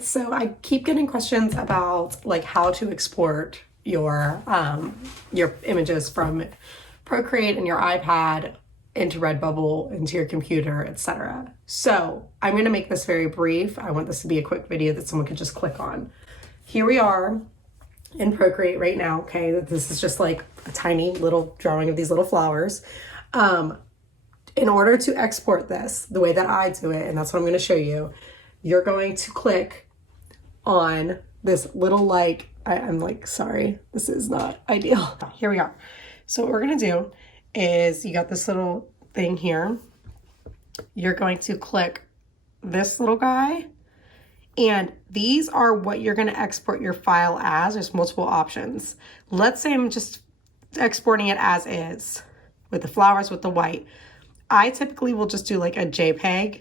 So I keep getting questions about like how to export your images from Procreate and your iPad into RedBubble, into your computer, etc. So I'm going to make this very brief. I want this to be a quick video that someone could just click on. Here we are in Procreate right now, okay? This is just like a tiny little drawing of these little flowers. In order to export this, the way that I do it, and that's what I'm going to show you, you're going to click on this little like, I'm like, sorry, this is not ideal. Here we are. So what we're going to do is you got this little thing here. You're going to click this little guy, and these are what you're going to export your file as. There's multiple options. Let's say I'm just exporting it as is with the flowers with the white. I typically will just do like a JPEG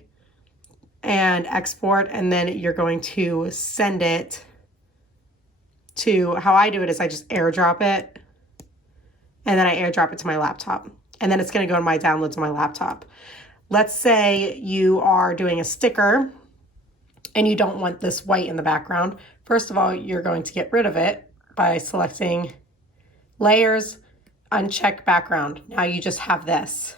and export, and then you're going to send it to, how I do it is I just airdrop it, and then I airdrop it to my laptop, and then it's going to go to my downloads on my laptop. Let's say you are doing a sticker and you don't want this white in the background. First of all, you're going to get rid of it by selecting layers, uncheck background. Now you just have this.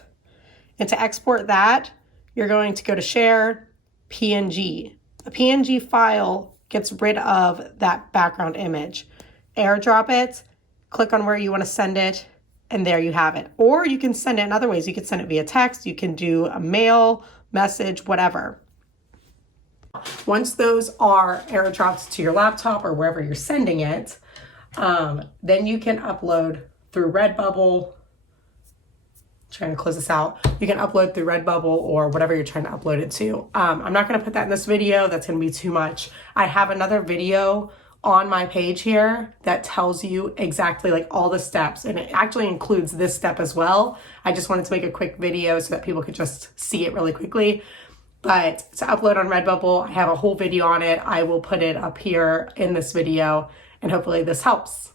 And to export that, you're going to go to share, PNG. A PNG file gets rid of that background image. Airdrop it, click on where you want to send it, and there you have it. Or you can send it in other ways. You can send it via text, you can do a mail, message, whatever. Once those are airdropped to your laptop or wherever you're sending it, then you can upload through RedBubble. Trying to close this out. You can upload through RedBubble or whatever you're trying to upload it to. I'm not going to put that in this video. That's going to be too much. I have another video on my page here that tells you exactly like all the steps, and it actually includes this step as well. I just wanted to make a quick video so that people could just see it really quickly. But to upload on RedBubble, I have a whole video on it. I will put it up here in this video, and hopefully this helps.